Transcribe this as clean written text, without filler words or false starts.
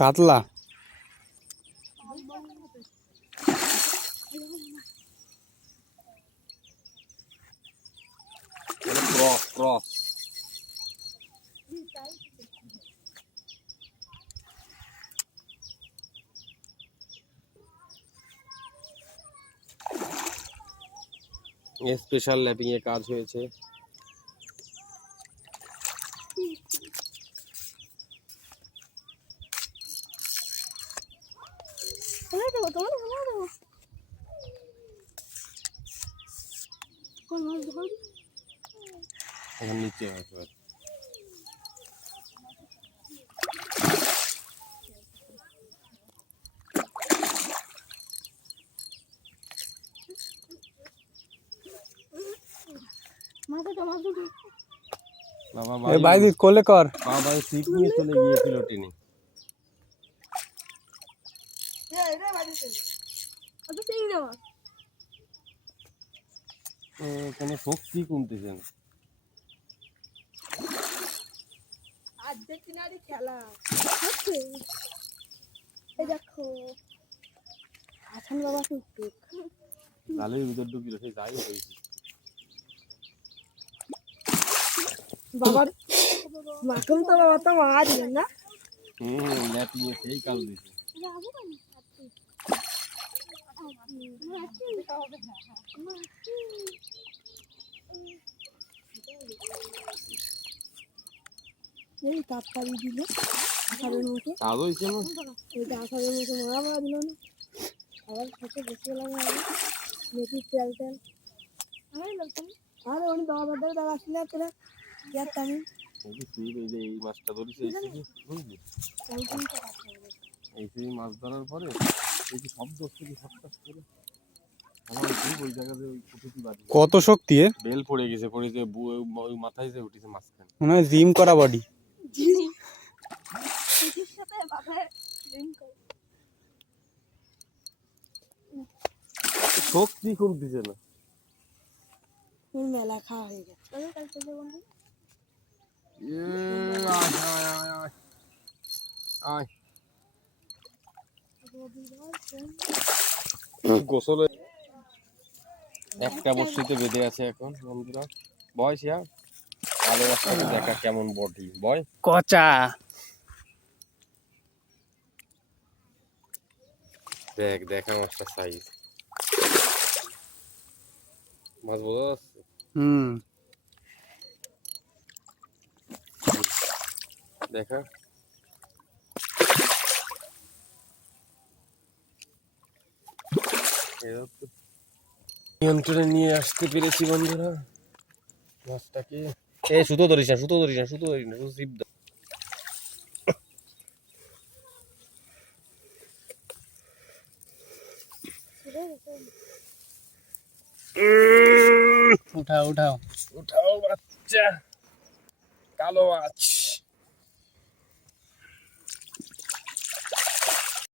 কাতলা cross cross special lapping এ কাজ হয়েছে। এখন নিচে আসবে। এ বাইদি কোলে কর। বাবা সিট নিয়ে চলে গিয়েছিল টেনে। কোনো শক্তি কমতেছে না। আর্জেন্টিনারই খেলা হচ্ছে। এই দেখো হাসান বাবা টুকটুক জালের ভিতর ঢুকিল সে যাই হয়েছে। বাবার মাখন তো বাবা তো মারা দিলেন না। ল্যাপিংয়ে সেই কাল দিছে। এই তাড়াতাড়ি দিল আষাঢ়ের মতো কাজ হয়েছে না এইটা আষাঢ়ের মতো মারা দিল না। আবার সাথে বসে গেলাম মেথির তেল তেল আরে উনি বাবার ধরে দাঁড়া আসলে তোরা আমি এই মাছটা ধরেছে বুঝলি এই সেই মাছ ধরার পরে এই যে শব্দ হচ্ছে কি ফটফট করে আমার খুব ওই জায়গাতে ওই কুটুকি বাড়ি কত শক্তি এ বেল পড়ে গেছে পড়ে যে ওই মাথায় যে উঠেছে মাঝখানে মনে হয় জিম করা বডি। শক্তি কমতেছে না। মেলা খাওয়া হয়ে গেছে গোসল একটা বস্তিতে বেঁধে আছে এখন বন্ধুরা। বয়স কালো রাস্তাতে দেখা কেমন বডি বয় কচা দেখ দেখা মাছটা সাইজ মাছ বোঝা যাচ্ছে। দেখা নিয়ন্ত্রণে নিয়ে আসতে পেরেছি বন্ধুরা মাছটাকে। সুতো ধরিস না শুধু জিপ দাও। উঠাও বাচ্চা কালো মাছ।